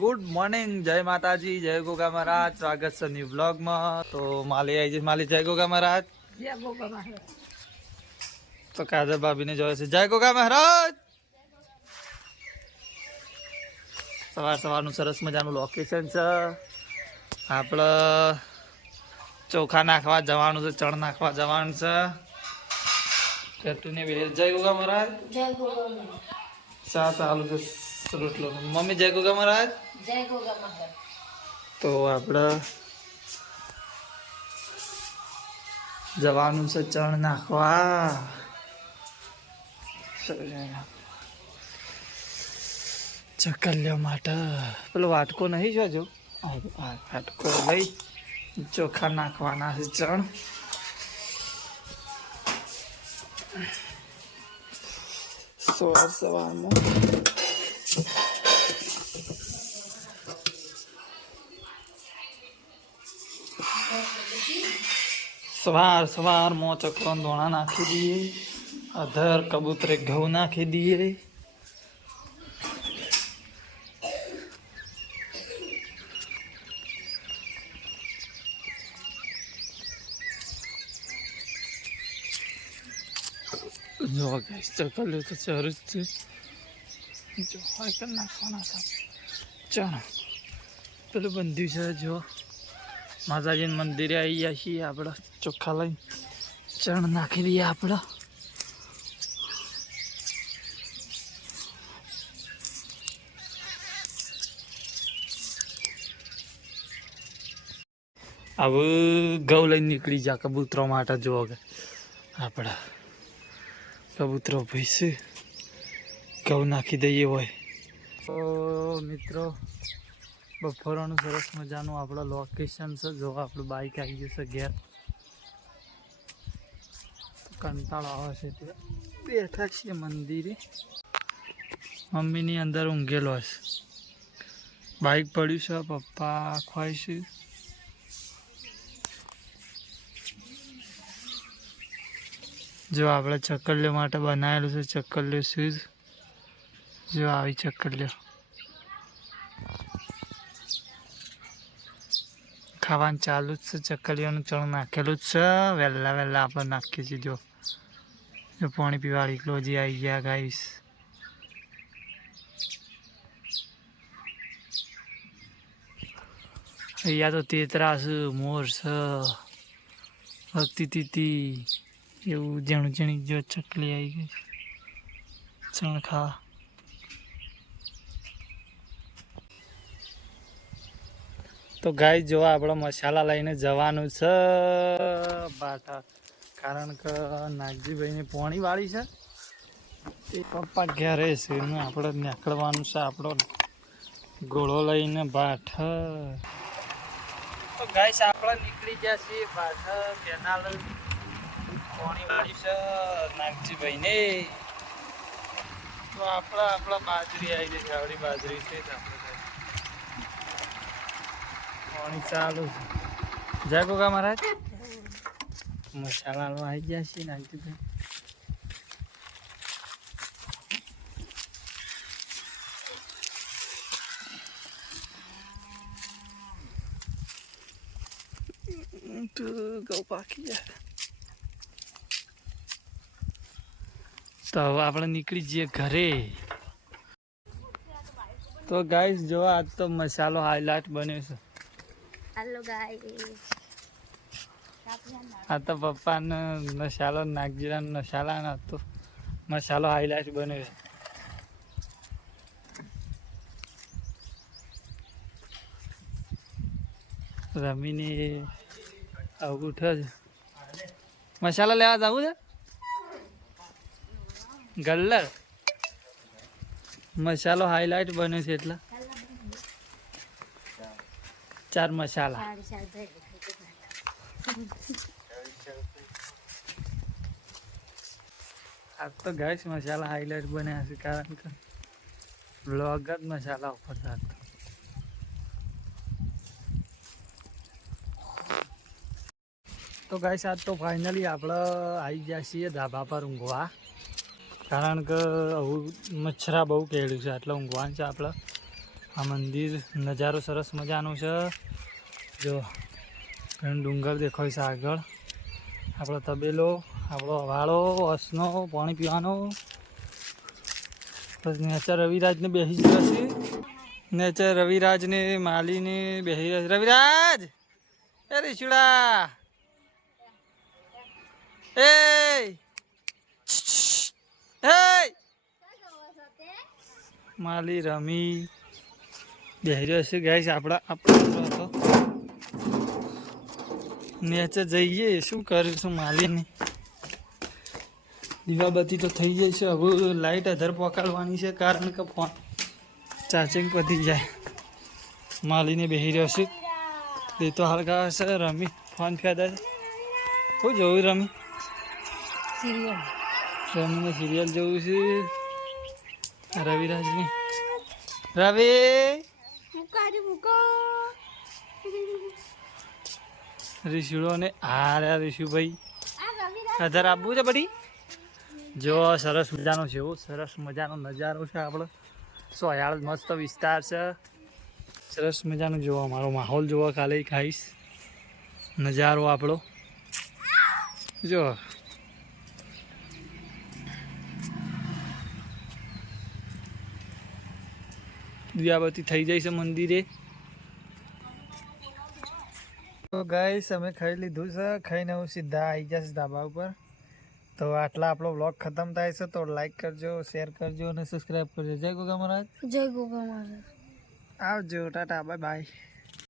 Good morning, જય માતાજી, જય ગોગા મહારાજ. સ્વાગત છે ન્યુ બ્લોગમાં. તો માલી આવી છે. માલી જય ગોગા મહારાજ. જય ગોગા મહારાજ. તો કાજલ ભાભીને જોવે છે જય ગોગા મહારાજ. સવારનું સરસ મજાનું લોકેશન છે. આપણે ચોખા નાખવા જવાનું છે, ચણ નાખવા જવાનું છે. જય ગોગા મહારાજ. જય ગોગા મહારાજ. ચા ચાલુ છે, રોટલો. મમ્મી જય ગોગા મહારાજ. જય ગોગા મહારાજ. તો આપણે જવાનું છે ચણ નાખવા. ચકલ્યો માટે પેલો વાટકો નહીં જોજો. વાટકો લઈ ચોખા નાખવાના છે ચણ. સવારમાં સવારમાં ચકલો ધોણા નાખી દઈએ. અધર કબૂતરે ઘઉં નાખી દઈએ. જો ગાઈસ ચકલ્યો તો ચરું જ છે. જો હોય કે નાખવાના ચણ પેલું બંધ્યું છે. જો માતાજીના મંદિરે આવી ગયા છીએ આપણે. ચોખ્ખા લઈને ચણ નાખી દઈએ આપણે. હવે ઘઉં લઈને નીકળી જા કબૂતરો માટે. જુઓ કે આપણા કબૂતરો ભેંસે ઘઉં નાખી દઈએ હોય. તો મિત્રો બપોરનું સરસ મજાનું આપણું લોકેશન છે. જો આપણું બાઇક આવી ગયું છે ઘેર. કંટાળો આવે છે એટલે બેઠા છીએ મંદિરે. મમ્મીની અંદર ઊંઘેલો હશે. બાઇક પડ્યું છે, પપ્પા ખવાઈશું. જો આપણે ચકલીઓ માટે બનાવેલું છે ચકલીઓ શૂઝ. જો આવી ચકલીઓ ખાવાનું ચાલુ જ છે. ચકલીઓનું ચણ નાખેલું જ છે. વહેલા આપણે નાખીએ છીએ. જો પાણી પીવાળી ક્લોજી આવી ગયા ગાઈસ. અહીંયા તો તેતરા છે, મોર છે, ભક્તિ તીતી એવું જેણું જેણી. જો ચકલી આવી ગઈ ચણ ખાવા. તો ગાય જો આપણે મસાલા લઈને જવાનું છે બાટા. કારણ કે નાગજીભાઈને પોણી વાળી છે. એ પપ્પા ઘેરે છે ને આપણે નીકળવાનું છે આપણો ઘોડો લઈને ભાઠ. તો ગાય આપણે નીકળી ગયા છીએ ભાઠ. કેનાલ પોણી વાળી છે નાગજીભાઈને. તો આપણા બાજરી આવી ગઈ છે. આવડી બાજરી છે આપણે પાણી ચાલુ. જય ગોગા મહારાજ. મસાલા આવી ગયા છે નાગજીભાઈ. ઘઉં પાકી જાય. તો હવે આપણે નીકળી જઈએ ઘરે. તો ગાઈસ જો આજ તો મસાલો હાઈલાઇટ બન્યો છે. Hello guys. આ તો પપ્પાનો મસાલો નાગજીરાનો મસાલા હતો. મસાલો હાઈલાઇટ બન્યો છે. રમીને આવું ઉઠે છે. મસાલા લેવા જવું છે ગલ્લર. મસાલો હાઈલાઇટ બન્યો છે એટલે 4 મસાલા. આ તો ગાઈસ મસાલા હાઈલાઇટ બન્યા છે કારણ કે બ્લોગ જ મસાલા ઉપર થતો. તો ગાઈસ આજ તો ફાઇનલી આપણે આવી ગયા છીએ ધાબા પર ઊંઘવા. કારણ કે મચ્છરા બહુ કેળ્યું છે એટલે ઊંઘવાનું છે આપણે. આ મંદિર નજારો સરસ મજાનો છે. જો ઘણો ડુંગર દેખાય છે આગળ. આપણો તબેલો, આપણો વાળો, અસનો પાણી પીવાનો. પછી નેચર રવિરાજને બેસી જ છે. નેચર રવિરાજને માલીને બેસી રહ્યા છે. રવિરાજ એ રીશુડા એ માલી રમી બેસી રહ્યો છે ગાઈસ. આપણો હતો નેચર જઈએ શું કરીશું. માલીની દીવાબત્તી તો થઈ જાય છે. હવે લાઈટ અધર પકડવાની છે કારણ કે ફોન ચાર્જિંગ પતી જાય. માલીને બેસી રહ્યો છે. એ તો હલકા છે રમી ફોન ફેદા છે. શું જોયું રમી? રમીને સિરિયલ જોવું છે. રવિરાજની રવિ રીશુડો ને આ રીશુભાઈ અધર આપવું છે બધી. જો સરસ મજાનો છે. એવો સરસ મજાનો નજારો છે. આપણો સોયાળ મસ્ત વિસ્તાર છે. સરસ મજાનું જોવા મારો માહોલ જોવા કાલે ખાઈશ. નજારો આપણો જો દીવાબત્તી થઈ જાય છે મંદિરે. તો ગાઈસ અમે ખાઈ લીધું છે. ખાઈને હું સીધા આવી જશે ધાબા ઉપર. તો આટલા આપણો વ્લોગ ખતમ થાય છે. તો લાઈક કરજો, શેર કરજો અને સબસ્ક્રાઈબ કરજો. જય ગોગા મહારાજ. જય ગોગા મહારાજ. આવજો. Tata bye bye.